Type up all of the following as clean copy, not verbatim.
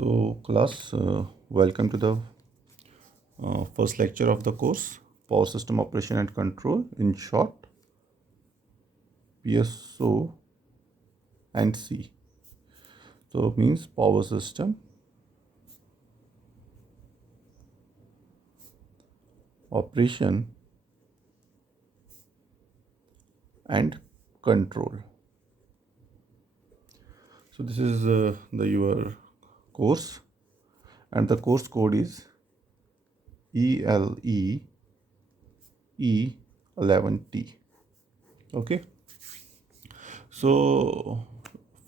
So, class, welcome to the first lecture of the course, Power System Operation and Control, in short, PSO and C. So, it means Power System Operation and Control. So, this is your course, and the course code is ELE11T. Okay. So,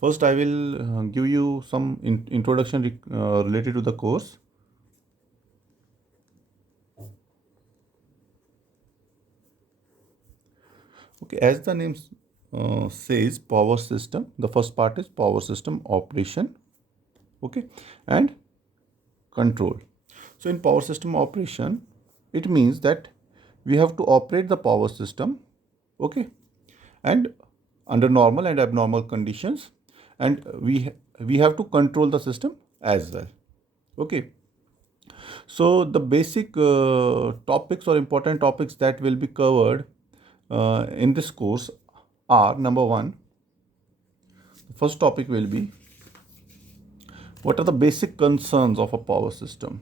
first I will give you some introduction related to the course. Okay, as the name says, power system. The first part is power system operation. Okay, and control. So, in power system operation, it means that we have to operate the power system. Okay, and under normal and abnormal conditions, and we have to control the system as well. Okay, so the basic topics or important topics that will be covered in this course are: number one, the first topic will be what are the basic concerns of a power system.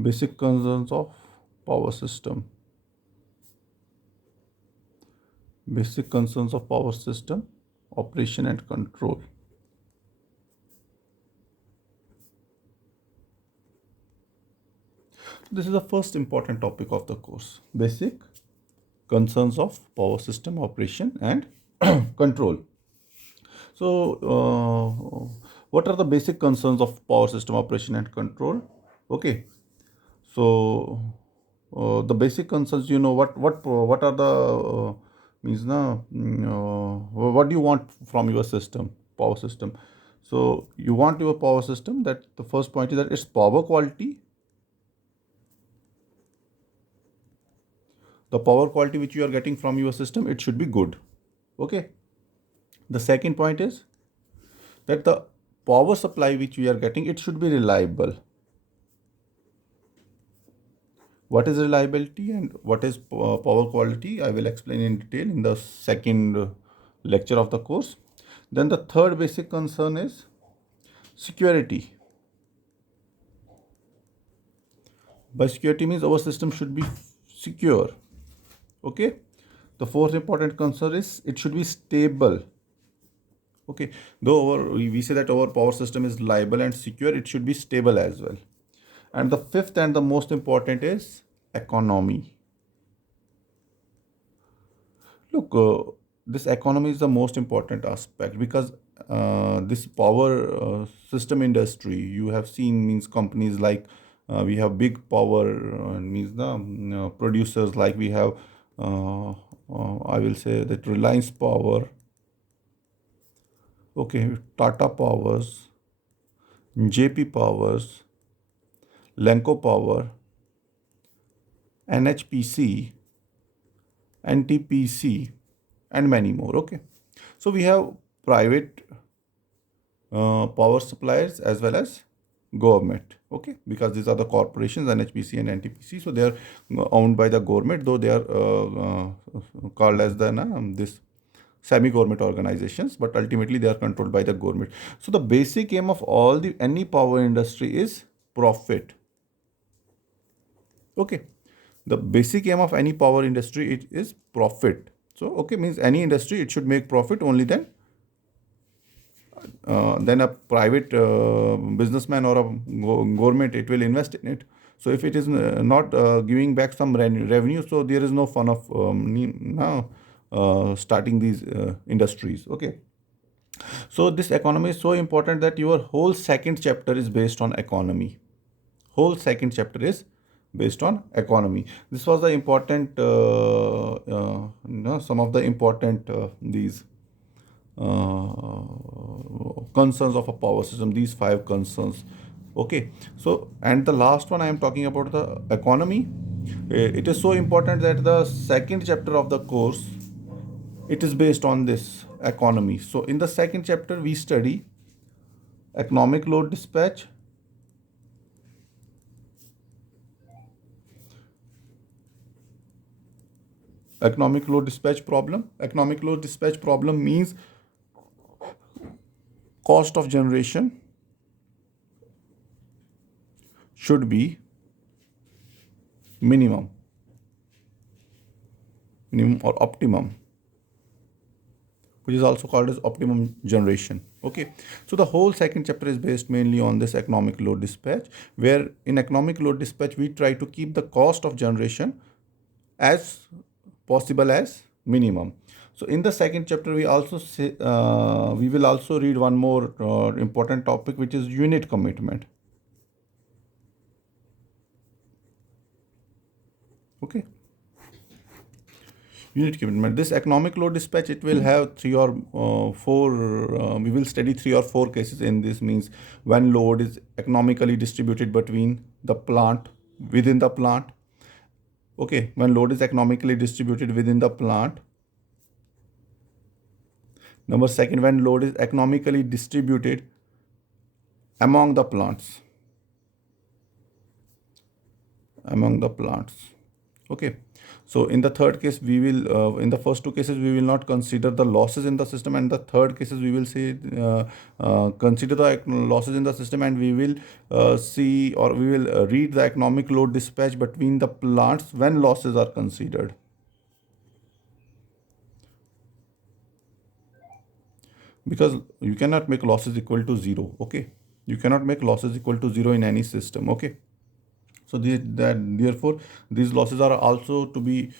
Basic concerns of power system. Basic concerns of power system operation and control. This is the first important topic of the course. Basic concerns of power system operation and control. So, what are the basic concerns of power system operation and control? Okay. So, the basic concerns, what are the means na what do you want from your system, power system? So, you want your power system that the first point is that its power quality, the power quality which you are getting from your system, it should be good. Okay. The second point is that the power supply which we are getting, it should be reliable. What is reliability and what is power quality, I will explain in detail in the second lecture of the course. Then the third basic concern is security. By security means our system should be secure. Okay. The fourth important concern is it should be stable. Okay, though we say that our power system is reliable and secure, it should be stable as well. And the fifth and the most important is economy. Look, this economy is the most important aspect because this power system industry you have seen means companies like we have big power means the producers like we have I will say that Reliance Power, okay, Tata Powers, JP Powers, Lenco Power, NHPC, NTPC, and many more. Okay, so we have private power suppliers as well as government. Okay, because these are the corporations, NHPC and NTPC, so they are owned by the government, though they are called as the this semi-government organizations, but ultimately they are controlled by the government. So the basic aim of any power industry is profit. Okay, the basic aim of any power industry it is profit. So okay, means any industry it should make profit, only then a private businessman or a government it will invest in it. So if it is not giving back some revenue, so there is no fun of starting these industries. Okay, so this economy is so important that your whole second chapter is based on economy. Whole second chapter is based on economy. This was the important some of the important these concerns of a power system, these five concerns. Okay, so and the last one I am talking about the economy. It is so important that the second chapter of the course It is based on this economy. So in the second chapter we study economic load dispatch, economic load dispatch problem. Economic load dispatch problem means cost of generation should be minimum, minimum or optimum, which is also called as optimum generation. Okay, so the whole second chapter is based mainly on this economic load dispatch, where in economic load dispatch we try to keep the cost of generation as possible as minimum. So in the second chapter we also say, we will also read one more important topic, which is unit commitment. Okay, unit commitment. This economic load dispatch, it will have three or four, we will study three or four cases in this. Means when load is economically distributed between the plant, within the plant. Okay, when load is economically distributed within the plant. Number second, when load is economically distributed among the plants, among the plants. Okay, so in the third case we will, in the first two cases we will not consider the losses in the system, and the third cases we will say consider the losses in the system, and we will see, or we will read the economic load dispatch between the plants when losses are considered. Because you cannot make losses equal to zero. Okay, you cannot make losses equal to zero in any system. Okay, so therefore these losses are also to be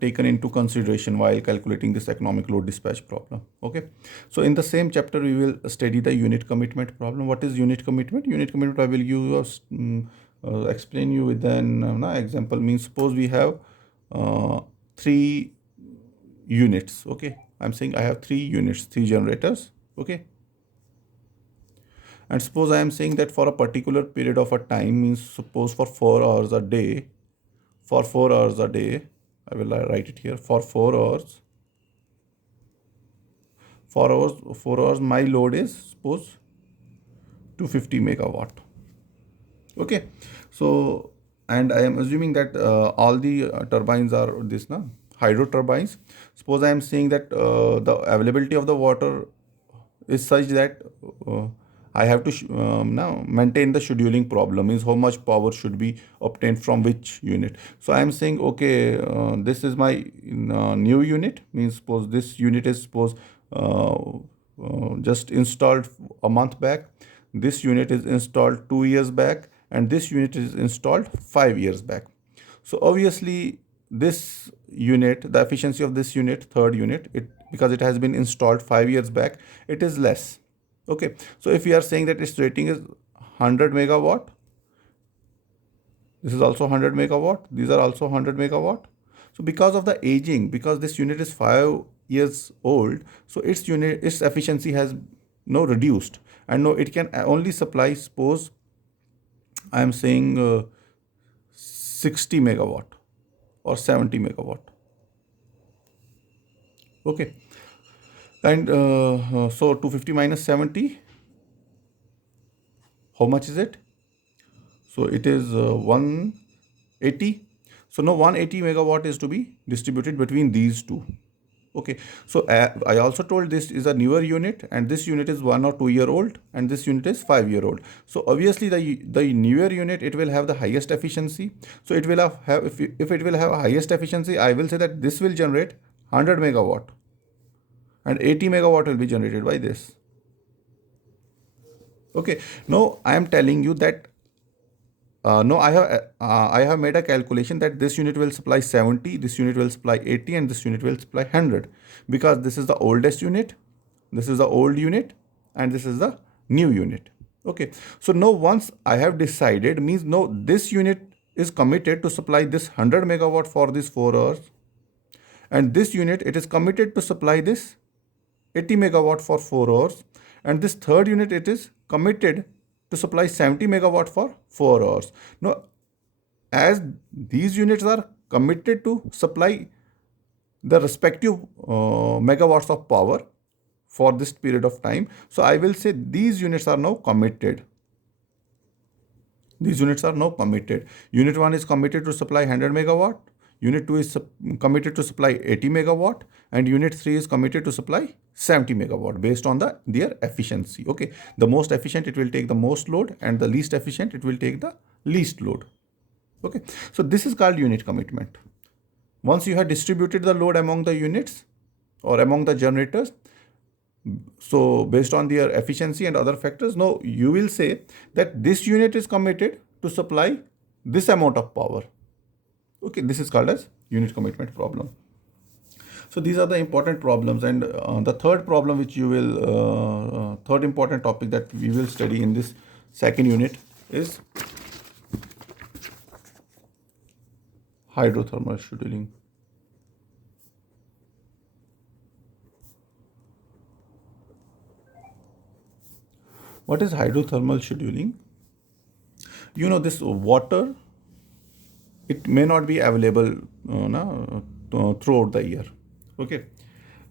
taken into consideration while calculating this economic load dispatch problem. Okay, so in the same chapter we will study the unit commitment problem. What is unit commitment? Unit commitment I will give you explain you with an example. Means suppose we have three units. Okay, I'm saying I have three units, three generators. Okay, and suppose I am saying that for a particular period of a time, means suppose for 4 hours a day, for 4 hours a day, I will write it here, for 4 hours, 4 hours my load is suppose 250 megawatt. Okay, so and I am assuming that all the turbines are this hydro turbines. Suppose I am saying that the availability of the water is such that I have to now maintain the scheduling problem, means how much power should be obtained from which unit. So I am saying, okay, this is my new unit. Means suppose this unit is suppose just installed a month back. This unit is installed 2 years back, and this unit is installed 5 years back. So obviously this unit, the efficiency of this unit, third unit, it because it has been installed 5 years back, it is less. Okay, so if we are saying that its rating is 100 megawatt, this is also 100 megawatt, these are also 100 megawatt. So because of the aging, because this unit is 5 years old, so its efficiency has no reduced, and no, it can only supply, suppose I am saying 60 megawatt or 70 megawatt. Okay, and so 250 minus 70, how much is it? So it is 180. So now 180 megawatt is to be distributed between these two. Okay, so I also told this is a newer unit, and this unit is 1 or 2 year old, and this unit is 5 year old. So obviously the newer unit, it will have the highest efficiency. So it will have if it will have a highest efficiency, I will say that this will generate 100 megawatt, and 80 megawatt will be generated by this. Okay, now I am telling you that no, I have made a calculation that this unit will supply 70, this unit will supply 80, and this unit will supply 100, because this is the oldest unit, this is the old unit, and this is the new unit. Okay, so now once I have decided, means no, this unit is committed to supply this 100 megawatt for this 4 hours, and this unit, it is committed to supply this 80 megawatt for 4 hours, and this third unit, it is committed to supply 70 megawatt for 4 hours. Now, as these units are committed to supply the respective megawatts of power for this period of time. So I will say these units are now committed. These units are now committed. Unit 1 is committed to supply 100 megawatt. Unit 2 is committed to supply 80 megawatt, and Unit 3 is committed to supply 70 megawatt based on their efficiency. Okay, the most efficient it will take the most load, and the least efficient it will take the least load. Okay, so this is called unit commitment. Once you have distributed the load among the units or among the generators, so based on their efficiency and other factors, now you will say that this unit is committed to supply this amount of power. Okay, this is called as unit commitment problem. So these are the important problems, and the third problem which you will, third important topic that we will study in this second unit is hydrothermal scheduling. What is hydrothermal scheduling? You know, this water, it may not be available throughout the year. Okay,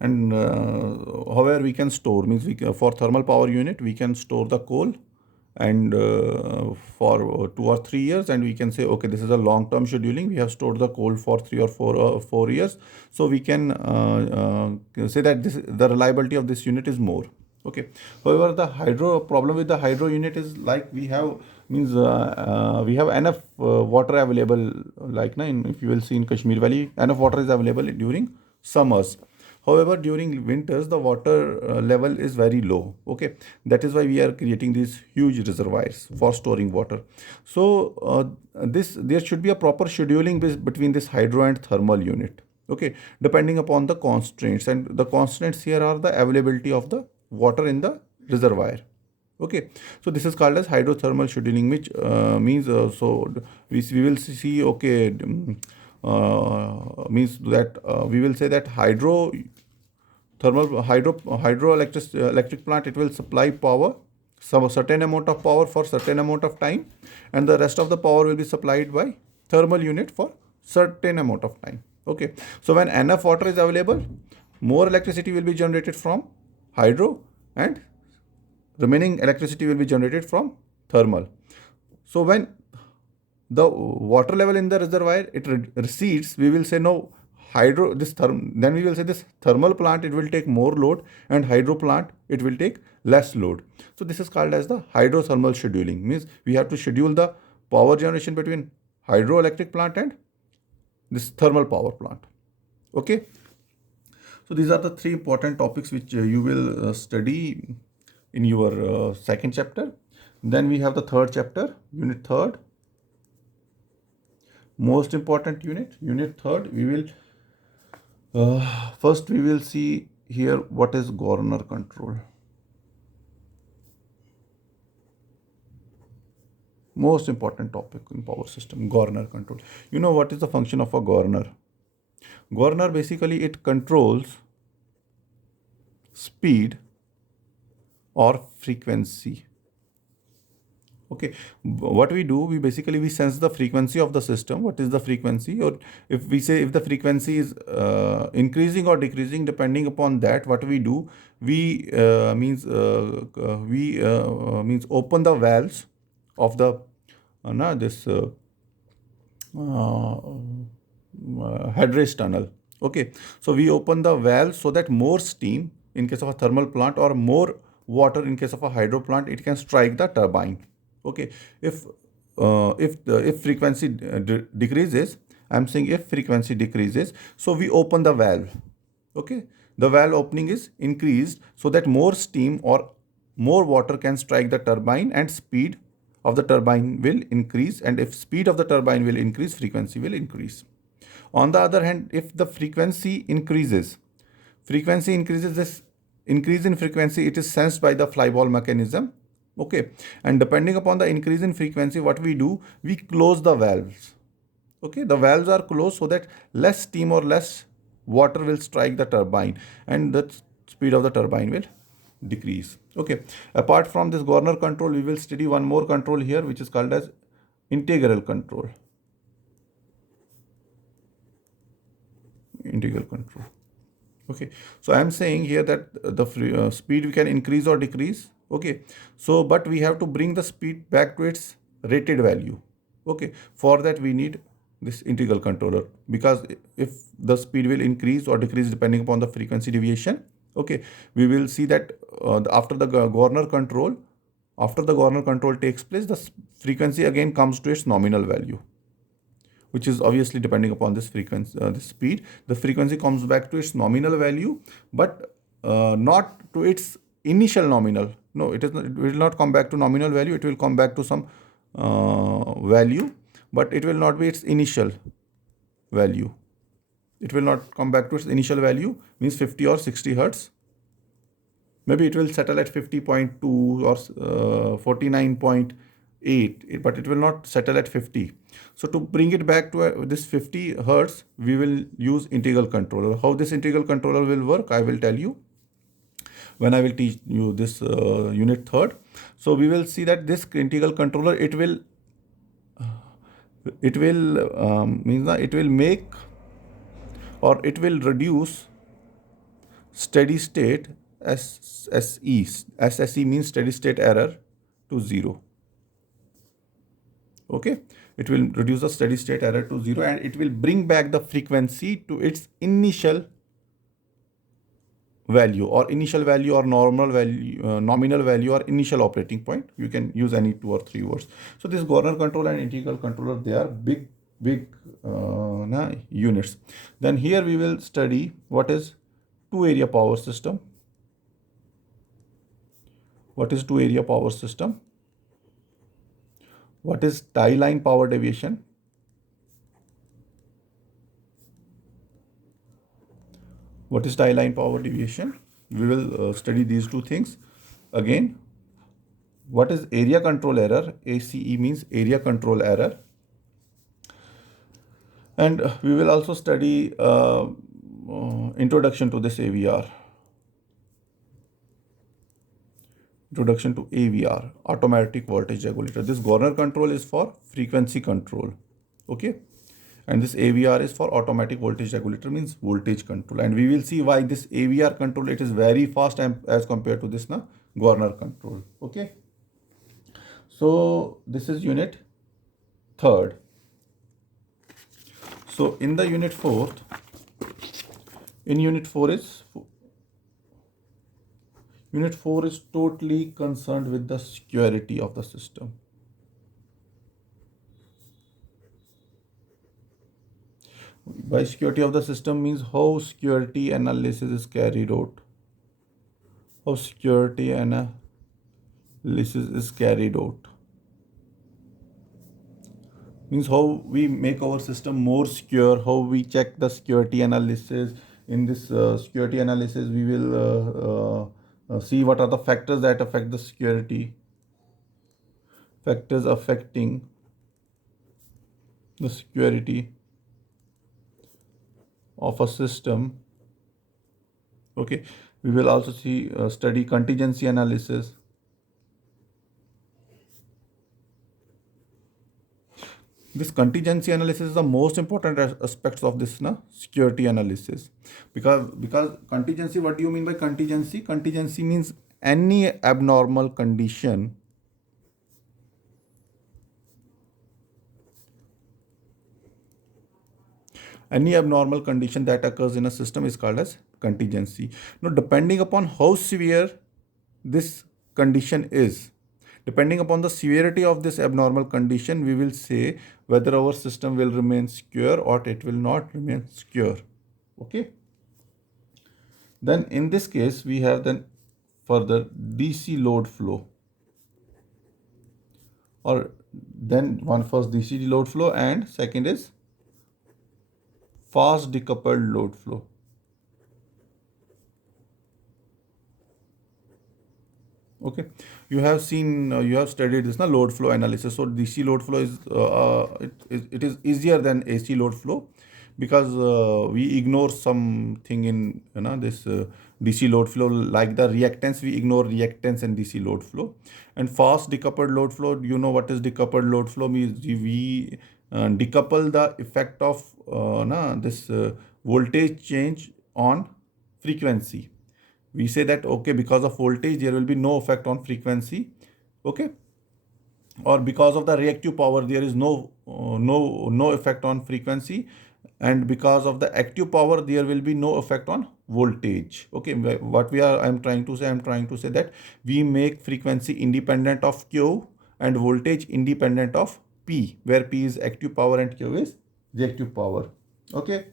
and however we can store, means for thermal power unit we can store the coal, and for 2 or 3 years, and we can say, okay, this is a long term scheduling, we have stored the coal for 3 or 4 years, so we can say that the reliability of this unit is more. Okay, however the hydro problem with the hydro unit is like we have enough water available, like if you will see in Kashmir Valley, enough water is available during summers. However, during winters, the water level is very low. Okay, that is why we are creating these huge reservoirs for storing water. So there should be a proper scheduling between this hydro and thermal unit. Okay, depending upon the constraints, and the constraints here are the availability of the water in the reservoir. Okay, so this is called as hydrothermal scheduling, which means so we will see. Okay, means that we will say that hydroelectric plant, it will supply power, some certain amount of power for certain amount of time, and the rest of the power will be supplied by thermal unit for certain amount of time. Okay, so when enough water is available, more electricity will be generated from hydro, and remaining electricity will be generated from thermal. So when the water level in the reservoir it recedes, we will say no, then we will say this thermal plant, it will take more load, and hydro plant, it will take less load. So this is called as the hydrothermal scheduling, means we have to schedule the power generation between hydroelectric plant and this thermal power plant. Okay, so these are the three important topics which you will study in your second chapter. Then we have the third chapter, unit third, most important unit third. We will first we will see here what is governor control. Most important topic in power system, governor control. You know what is the function of a governor? Governor, basically it controls speed or frequency. Okay, what we do, we sense the frequency of the system. What is the frequency? Or if we say if the frequency is increasing or decreasing, depending upon that, what we do, we means open the valves of the headrace tunnel. Okay, so we open the valve so that more steam in case of a thermal plant, or more water in case of a hydro plant, it can strike the turbine. Okay, if frequency decreases, I'm saying if frequency decreases, so we open the valve. Okay, the valve opening is increased so that more steam or more water can strike the turbine, and speed of the turbine will increase, and if speed of the turbine will increase, frequency will increase. On the other hand, if the frequency increases, this increase in frequency, it is sensed by the flyball mechanism. Okay, and depending upon the increase in frequency, what we do, we close the valves. Okay, the valves are closed so that less steam or less water will strike the turbine, and the speed of the turbine will decrease. Okay, apart from this governor control, we will study one more control here, which is called as integral control. integral control. Okay, so I am saying here that the speed we can increase or decrease. Okay, so but we have to bring the speed back to its rated value. Okay, for that we need this integral controller, because if the speed will increase or decrease depending upon the frequency deviation, okay, we will see that after the Governor control, after the Governor control takes place, the frequency again comes to its nominal value, which is obviously depending upon this frequency, this speed. The frequency comes back to its nominal value, but not to its initial nominal. No, it is not, it will not come back to nominal value. It will come back to some value, but it will not be its initial value. It will not come back to its initial value, means 50 or 60 hertz. Maybe it will settle at 50.2 or 49.8, but it will not settle at 50. So to bring it back to this 50 hertz, we will use integral controller. How this integral controller will work, I will tell you when I will teach you this unit third. So we will see that this integral controller, it will means that it will make, or it will reduce steady state SSE. SSE means steady state error to 0. Okay, it will reduce the steady state error to 0, and it will bring back the frequency to its initial value, or initial value, or normal value, nominal value, or initial operating point. You can use any 2 or 3 words. So this Governor control and integral controller, they are big units. Then here we will study what is two-area power system. What is two-area power system? What is tie line power deviation? What is tie line power deviation? We will study these two things. Again, what is area control error? ACE means area control error. And we will also study introduction to this AVR. Introduction to AVR, automatic voltage regulator. This Governor control is for frequency control. Okay. And this AVR is for automatic voltage regulator, means voltage control. And we will see why this AVR control, it is very fast as compared to this Governor control. Okay. So this is unit third. So in the unit fourth, Unit 4 is totally concerned with the security of the system. By security of the system means how security analysis is carried out. How security analysis is carried out. Means how we make our system more secure, how we check the security analysis. In this security analysis, we will see what are the factors that affect the security. Factors affecting the security of a system. Okay, we will also see study contingency analysis. This contingency analysis is the most important aspects of this security analysis, because contingency, what do you mean by contingency? Contingency means any abnormal condition that occurs in a system is called as contingency. Now, depending upon how severe this condition is, depending upon the severity of this abnormal condition, we will say whether our system will remain secure or it will not remain secure. Okay. Then in this case, we have then further DC load flow, or then one first DC load flow and second is fast decoupled load flow. Okay, you have seen, you have studied this load flow analysis. So DC load flow is it is easier than AC load flow, because we ignore something in this DC load flow, like the reactance. We ignore reactance in DC load flow. And fast decoupled load flow, you know what is decoupled load flow means? We decouple the effect of this voltage change on frequency. We say that, okay, because of voltage there will be no effect on frequency, okay, or because of the reactive power there is no effect on frequency, and because of the active power there will be no effect on voltage. Okay, what we are I'm trying to say that we make frequency independent of Q and voltage independent of P, where P is active power and Q is reactive power. Okay,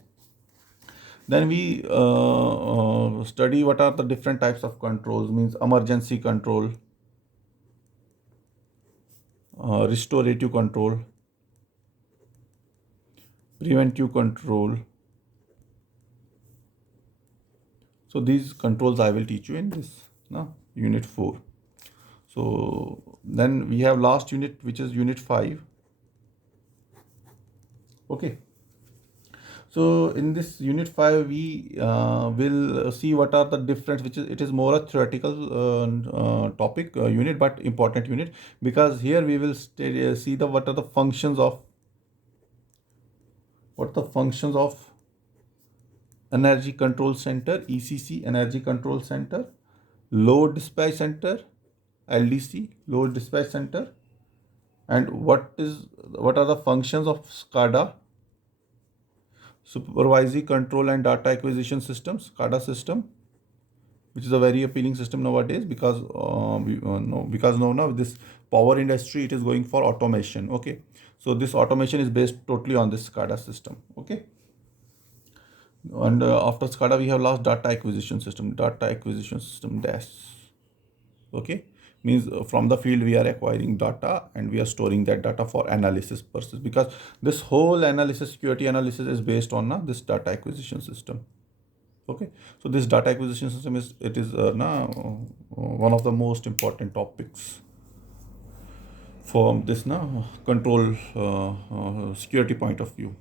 then we study what are the different types of controls, means emergency control, restorative control, preventive control. So these controls I will teach you in this unit 4. So then we have last unit, which is unit 5. Okay, so in this unit 5 we will see what are the difference, which is, it is more a theoretical topic unit, but important unit, because here we will see the what are the functions of energy control center, ECC, energy control center, load dispatch center, LDC, load dispatch center, and what are the functions of SCADA, supervisory control and data acquisition system, SCADA system, which is a very appealing system nowadays, because now this power industry, it is going for automation. Okay, so this automation is based totally on this SCADA system. Okay, and after SCADA we have last data acquisition system, DAS. Okay, means from the field we are acquiring data and we are storing that data for analysis purposes, because this whole analysis, security analysis, is based on this data acquisition system. Okay, so this data acquisition system is one of the most important topics from this control security point of view.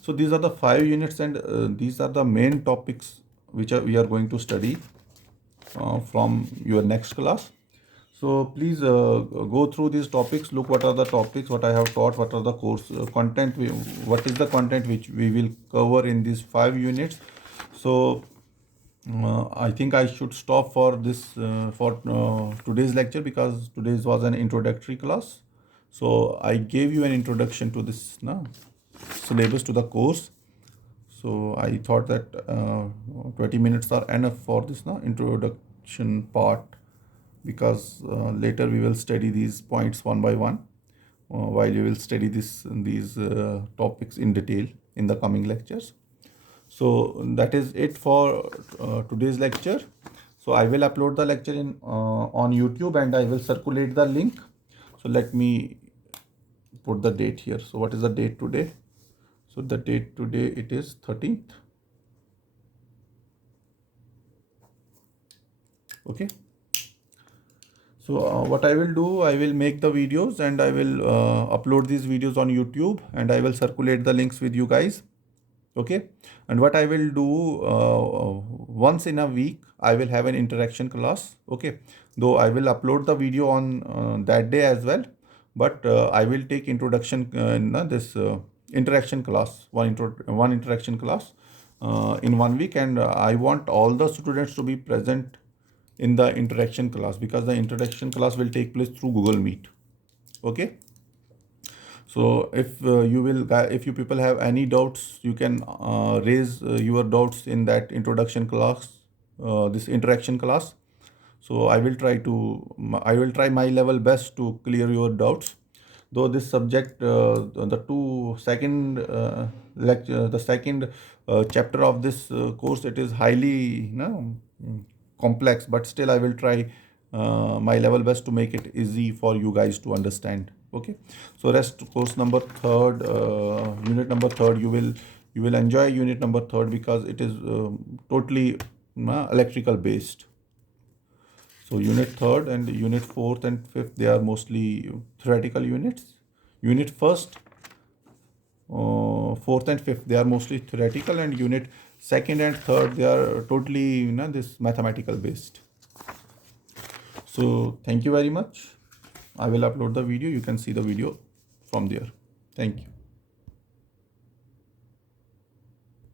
So these are the 5 units, and these are the main topics which we are going to study from your next class. So please go through these topics, look what are the topics, what I have taught, what are the course content, what is the content which we will cover in these 5 units. So I think I should stop for this for today's lecture, because today's was an introductory class. So I gave you an introduction to this syllabus, to the course. So I thought that 20 minutes are enough for this introduction part, because later we will study these points one by one, while you will study these topics in detail in the coming lectures. So that is it for today's lecture. So I will upload the lecture on YouTube, and I will circulate the link. So let me put the date here. So what is the date today? So the date today, it is 13th. Okay. So what I will do, I will make the videos and I will upload these videos on YouTube, and I will circulate the links with you guys. Okay, and what I will do, once in a week I will have an interaction class. Okay, though I will upload the video on that day as well, but I will take introduction this interaction class, one interaction class in 1 week, and I want all the students to be present in the interaction class, because the interaction class will take place through Google Meet. Okay, so if you people have any doubts, you can raise your doubts in that introduction class, this interaction class. So I will try my level best to clear your doubts. Though this subject, the second chapter of this course, it is highly complex, but still I will try my level best to make it easy for you guys to understand. Okay, so rest course number 3rd, unit number 3rd, you will enjoy unit number 3rd, because it is totally electrical based. So unit 3rd and unit 4th and 5th, they are mostly theoretical units. Unit 1st, 4th and 5th, they are mostly theoretical, and unit 2nd and 3rd, they are totally this mathematical based. So thank you very much. I will upload the video. You can see the video from there. Thank you.